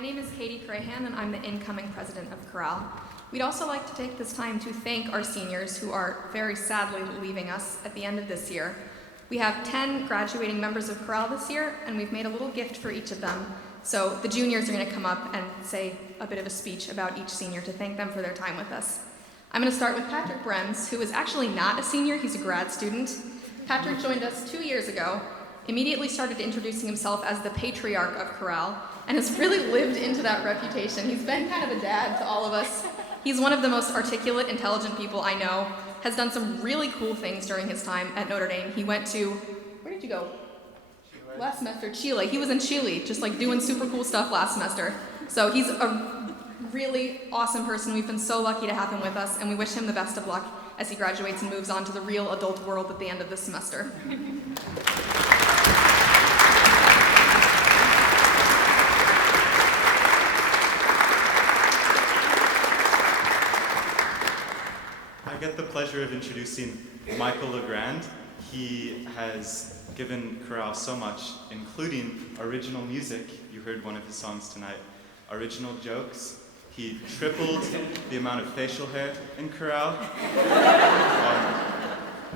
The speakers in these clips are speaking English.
My name is Katie Crahan, and I'm the incoming president of Chorale. We'd also like to take this time to thank our seniors who are very sadly leaving us at the end of this year. We have 10 graduating members of Chorale this year, and we've made a little gift for each of them. So the juniors are going to come up and say a bit of a speech about each senior to thank them for their time with us. I'm going to start with Patrick Brems, who is actually not a senior, he's a grad student. Patrick joined us 2 years ago, immediately started introducing himself as the patriarch of Chorale, and has really lived into that reputation. He's been kind of a dad to all of us. He's one of the most articulate, intelligent people I know, has done some really cool things during his time at Notre Dame. He went to, where did you go? Chile. Last semester, Chile. He was in Chile, just like doing super cool stuff last semester. So he's a really awesome person. We've been so lucky to have him with us, and we wish him the best of luck as he graduates and moves on to the real adult world at the end of this semester. I get the pleasure of introducing Michael Legrand. He has given Chorale so much, including original music. You heard one of his songs tonight. Original jokes. He tripled the amount of facial hair in Chorale.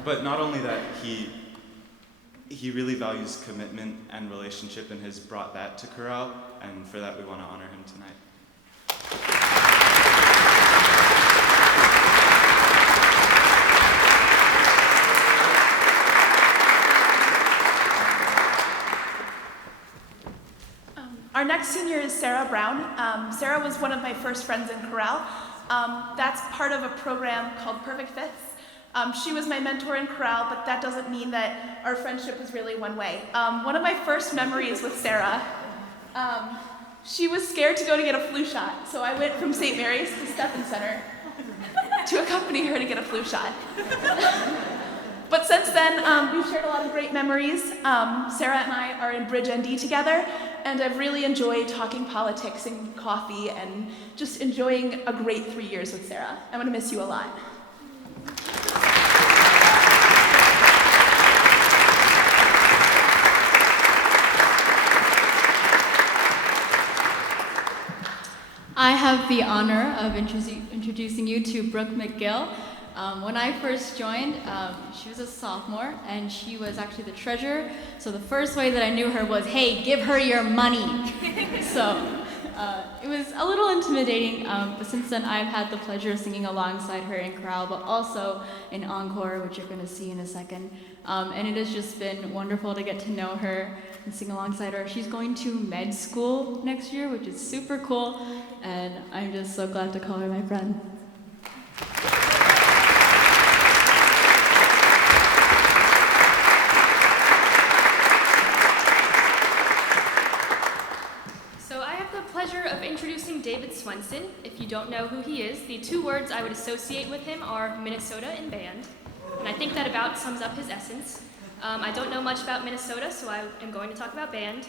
But not only that, he really values commitment and relationship and has brought that to Chorale, and for that we want to honor him tonight. Our next senior is Sarah Brown. Sarah was one of my first friends in Chorale. That's part of a program called Perfect Fifths. She was my mentor in Chorale, but that doesn't mean that our friendship was really one way. One of my first memories with Sarah, she was scared to go to get a flu shot, so I went from St. Mary's to Steffen Center to accompany her to get a flu shot. But since then, we've shared a lot of great memories. Sarah and I are in Bridge ND together, and I've really enjoyed talking politics and coffee and just enjoying a great 3 years with Sarah. I'm going to miss you a lot. I have the honor of introducing you to Brooke McGill. When I first joined, she was a sophomore, and she was actually the treasurer. So the first way that I knew her was, hey, give her your money. So it was a little intimidating, but since then I've had the pleasure of singing alongside her in Chorale, but also in Encore, which you're going to see in a second. And it has just been wonderful to get to know her and sing alongside her. She's going to med school next year, which is super cool, and I'm just so glad to call her my friend. Introducing David Swenson. If you don't know who he is, the two words I would associate with him are Minnesota and band, and I think that about sums up his essence. I don't know much about Minnesota, so I am going to talk about band.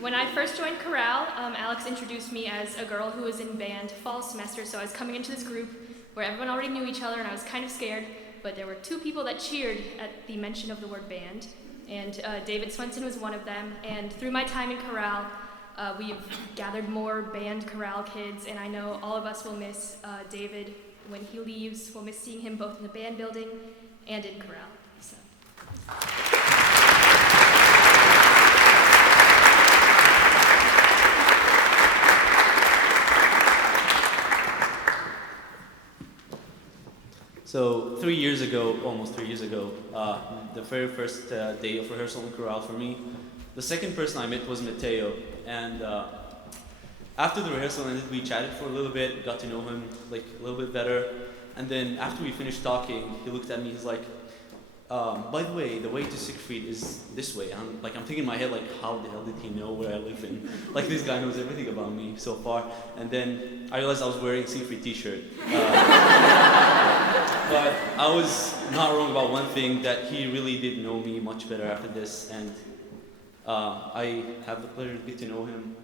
When I first joined Chorale, Alex introduced me as a girl who was in band fall semester, so I was coming into this group where everyone already knew each other, and I was kind of scared, but there were two people that cheered at the mention of the word band, and David Swenson was one of them, and through my time in Chorale, we've gathered more band chorale kids, and I know all of us will miss David when he leaves. We'll miss seeing him both in the band building and in chorale. So 3 years ago, almost 3 years ago, the very first day of rehearsal in Chorale for me, the second person I met was Mateo, and after the rehearsal ended, we chatted for a little bit, got to know him like a little bit better, and then after we finished talking, he looked at me, he's like, by the way to Siegfried is this way. I'm thinking in my head, like, how the hell did he know where I live in? Like, this guy knows everything about me so far. And then I realized I was wearing a Siegfried t-shirt. But I was not wrong about one thing, that he really did know me much better after this, and I have the pleasure to get to know him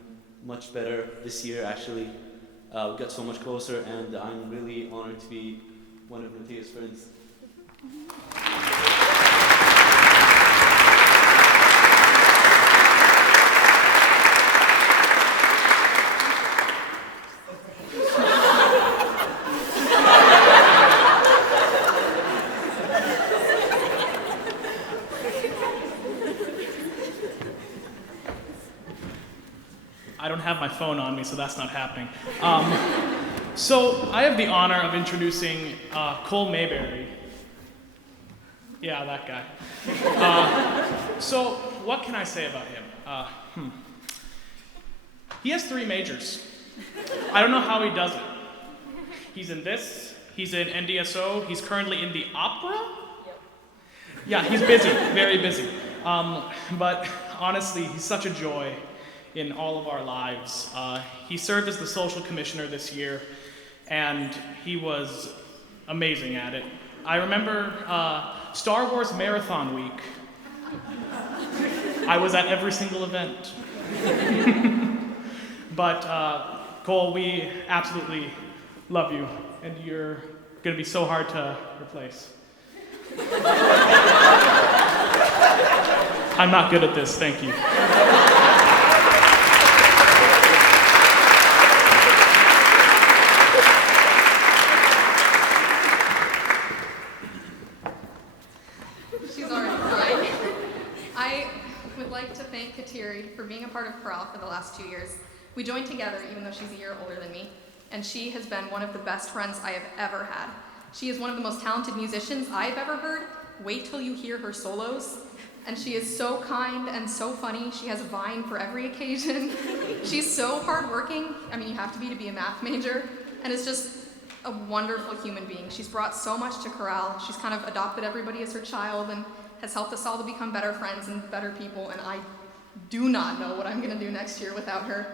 much better this year, actually. We got so much closer, and I'm really honored to be one of Mateo's friends. I don't have my phone on me, so that's not happening. So I have the honor of introducing Cole Mayberry. Yeah, that guy. So what can I say about him? He has 3 majors. I don't know how he does it. He's in this, he's in NDSO, he's currently in the opera? Yeah, he's busy, very busy. But honestly, he's such a joy in all of our lives. He served as the social commissioner this year, and he was amazing at it. I remember Star Wars Marathon Week. I was at every single event. But Cole, we absolutely love you, and you're gonna be so hard to replace. I'm not good at this, thank you. She's already crying. I would like to thank Kateri for being a part of Chorale for the last 2 years. We joined together even though she's a year older than me, and she has been one of the best friends I have ever had. She is one of the most talented musicians I've ever heard. Wait till you hear her solos. And she is so kind and so funny. She has a Vine for every occasion. She's so hardworking. I mean, you have to be a math major. And is just a wonderful human being. She's brought so much to Chorale. She's kind of adopted everybody as her child and has helped us all to become better friends and better people. And I do not know what I'm gonna do next year without her.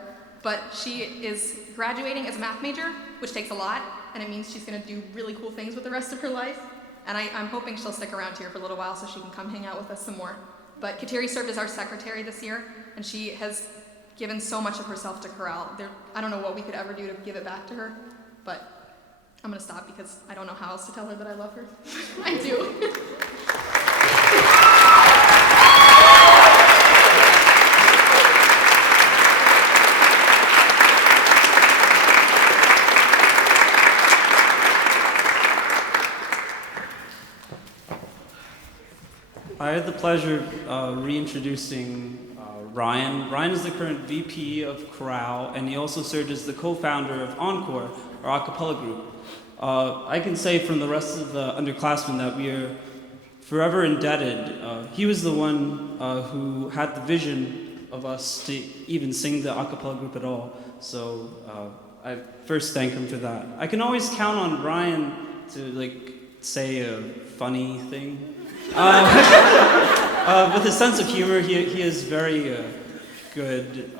But she is graduating as a math major, which takes a lot, and it means she's gonna do really cool things with the rest of her life. And I'm hoping she'll stick around here for a little while so she can come hang out with us some more. But Kateri served as our secretary this year, and she has given so much of herself to Chorale. I don't know what we could ever do to give it back to her, but I'm gonna stop because I don't know how else to tell her that I love her. I do. I had the pleasure of reintroducing Ryan. Ryan is the current VP of Chorale, and he also served as the co-founder of Encore, our a cappella group. I can say from the rest of the underclassmen that we are forever indebted. He was the one who had the vision of us to even sing the a cappella group at all. So I first thank him for that. I can always count on Ryan to say a funny thing. With his sense of humor, he has very good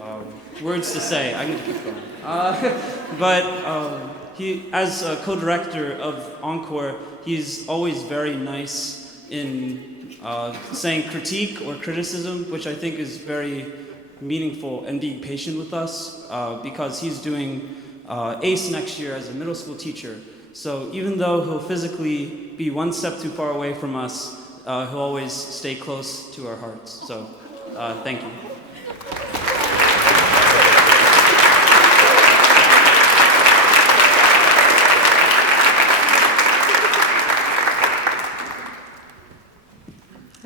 words to say. I'm going to keep going. But he, as a co-director of Encore, he's always very nice in saying critique or criticism, which I think is very meaningful, and being patient with us because he's doing ACE next year as a middle school teacher. So even though he'll physically be one step too far away from us, he'll always stay close to our hearts. So, thank you.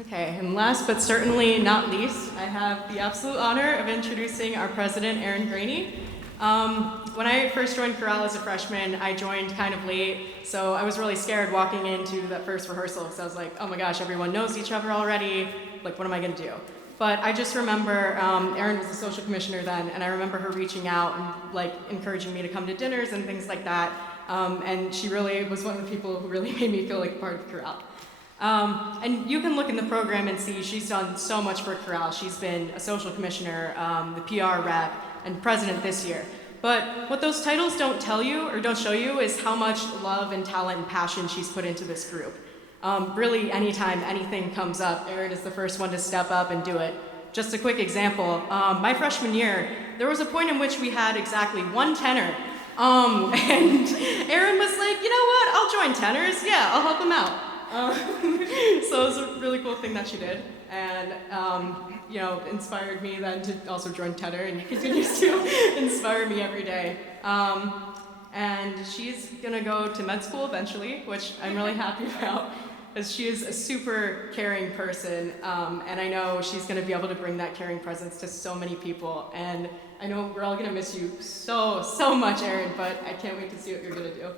Okay, and last but certainly not least, I have the absolute honor of introducing our president, Aaron Graney. When I first joined Chorale as a freshman, I joined kind of late, so I was really scared walking into that first rehearsal, because I was like, oh my gosh, everyone knows each other already, like what am I gonna do? But I just remember, Erin was the social commissioner then, and I remember her reaching out and encouraging me to come to dinners and things like that, and she really was one of the people who really made me feel like part of Chorale. And you can look in the program and see she's done so much for Chorale. She's been a social commissioner, the PR rep, and president this year. But what those titles don't tell you or don't show you is how much love and talent and passion she's put into this group. Really, anytime anything comes up, Erin is the first one to step up and do it. Just a quick example, my freshman year, there was a point in which we had exactly one tenor. And Erin was like, you know what, I'll join tenors, yeah, I'll help them out. So it was a really cool thing that she did, and inspired me then to also join tenor, and continues to inspire me every day. And she's gonna go to med school eventually, which I'm really happy about. because she is a super caring person, and I know she's going to be able to bring that caring presence to so many people. And I know we're all going to miss you so much, Erin, but I can't wait to see what you're going to do.